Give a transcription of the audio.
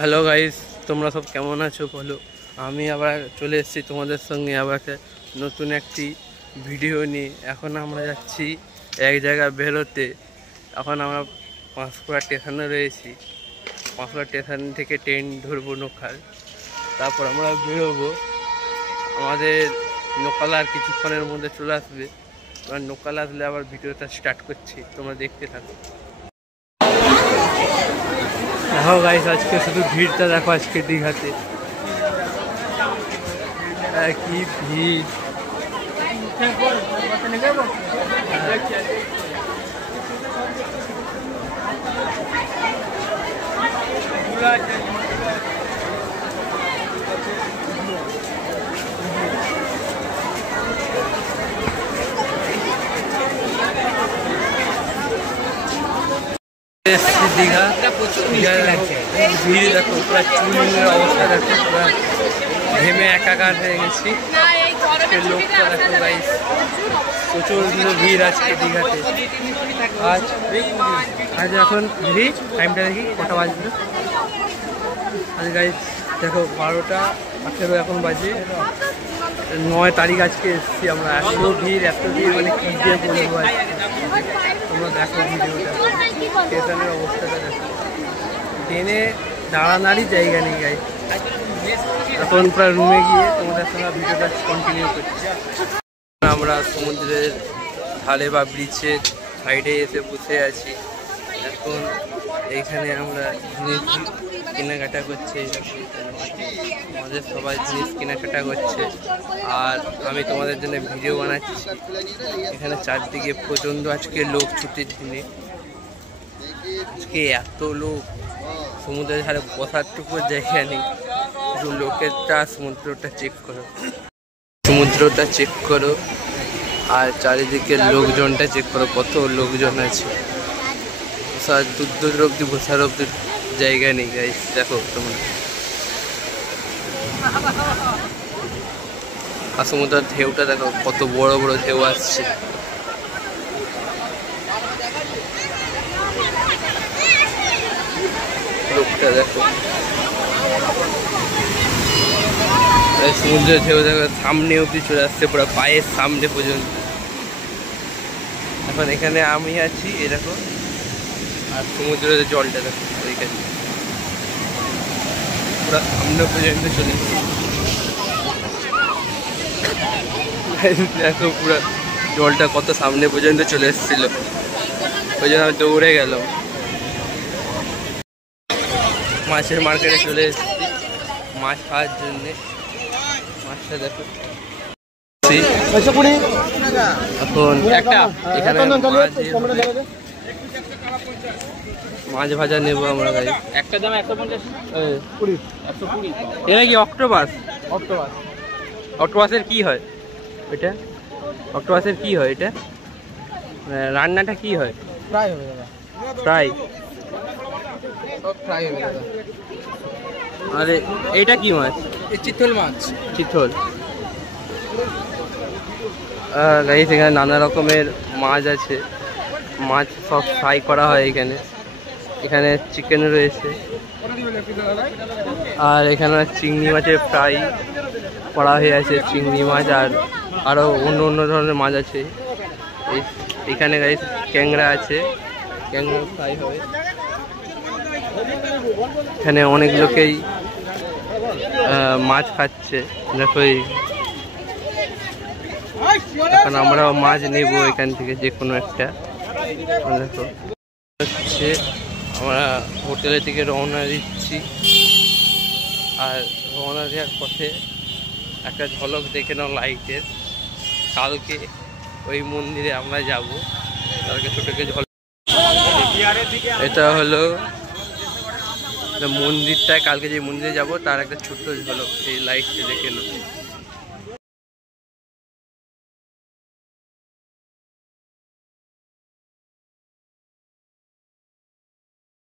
Hello guys, তোমরা সব কেমন আছো বলো। আমি আবার চলে এসেছি তোমাদের সঙ্গে আবার নতুন একটি ভিডিও নিয়ে। এখন আমরা যাচ্ছি এক জায়গায় বেরোতে। এখন আমরা পাঁশকুড়া স্টেশনে রয়েছি। পাঁশকুড়া স্টেশন থেকে ট্রেন ধরবো নোখাল, তারপর আমরা বেরোবো। আমাদের নোকাল আর কিছুক্ষণের মধ্যে চলে আসবে। এবার নোকাল আসলে আবার ভিডিওটা স্টার্ট করছি, তোমরা দেখতে থাকো। দেখো গাইস, আজকে শুধু ভিড়টা দেখো। আজকে দীঘাতে কি ভিড়! দীঘা ভিড় দেখো, পুরো চুলের অবস্থা দেখো, পুরো ঘেমে একাকার হয়ে গেছি। লোকটা দেখো গাইস, প্রচুর ভিড় আজকে দীঘাতে। আজ এখন ভিড়, টাইমটা দেখি কটা বাজবে। আজ গাইস দেখো 12:18 এখন বাজে। 9 তারিখ আজকে এসেছি আমরা। এত ভিড় মানে কি যে বলবো। তোমরা দেখো ভিডিওটা, স্টেশনের অবস্থাটা দেখো। ট্রেনে দাঁড়ানোরই জায়গা নেই গাইস। এখন প্রায় রুমে গিয়ে তোমাদের সঙ্গে ভিডিওটা কন্টিনিউ করছি। আমরা সমুদ্রের ধারে বা ব্রিজের সাইডে এসে বসে আছি। এখন এইখানে আমরা জিনিস কেনাকাটা করছি। আমাদের সবাই জিনিস কেনাকাটা করছে আর আমি তোমাদের জন্য ভিডিও বানাচ্ছি। এখানে চারদিকে প্রচণ্ড আজকে লোক, ছুটির দিনে আজকে এত লোক। সমুদ্রের ধারে বসার টুকু জায়গা নেই। শুধু লোকেরটা, সমুদ্রটা চেক করো আর চারিদিকে লোকজনটা চেক করো, কত লোকজন আছে। দূর অব্দি বসার অব্দি জায়গা নেই গাইস। দেখো তোমরা, আর সমুদ্রের ঢেউটা দেখো, কত বড় বড় ঢেউ আসছে। লোকটা দেখো, সমুদ্রের ঢেউ দেখো, সামনে অব্দি চলে আসছে, পুরো পায়ের সামনে পর্যন্ত। এখন এখানে আমি আছি, এ দেখো, আর সমুদ্রের জলটা দেখো ওইখানে পুরো সামনে পর্যন্ত চলে এসেছে। দেখো পুরো জলটা কত সামনে পর্যন্ত চলে এসেছিল, ওই জন্য আমি দৌড়ে গেলাম। মাছের মার্কেটে চলে এসেছি মাছ খাওয়ার জন্যে। মাছটা দেখো, এখন একটা এখানে মাছ ভাজা নেবো আমরা গাড়ি। একটা দাম 150, 120। এটা কি অক্টোপাস? অক্টোপাসের কি হয় এটা? অক্টোপাসের কি হয় এটা? রান্নাটা কি হয়? ফ্রাই হবে দাদা। ফ্রাই হবে দাদা। আরে এটা কি মাছ? চিতল মাছ। চিতল গাইস, এখানে নানা রকমের মাছ আছে। মাছ সব ফ্রাই করা হয় এখানে। এখানে চিকেন রয়েছে আর এখানে চিংড়ি মাছের ফ্রাই করা হয়ে আছে। চিংড়ি মাছ আর আরও অন্য ধরনের মাছ আছে। এখানে গাইস ক্যাংড়া আছে, ক্যাংড়া ফ্রাই হবে। এখানে অনেক লোকেই মাছ খাচ্ছে। দেখো, এখন আমরাও মাছ নেব এখান থেকে যে কোনো একটা। দেখো হচ্ছে আমরা হোটেলের দিকে রওনা দিচ্ছি, আর রওনা দেওয়ার পথে একটা ঝলক দেখে নাও লাইটের। কালকে ওই মন্দিরে আমরা যাব, কালকে ছোটকে ঝলক। এটা হলো মন্দিরটা, কালকে যে মন্দিরে যাব তার একটা ছোট্ট ঝলক, এই লাইটটা দেখে নাও।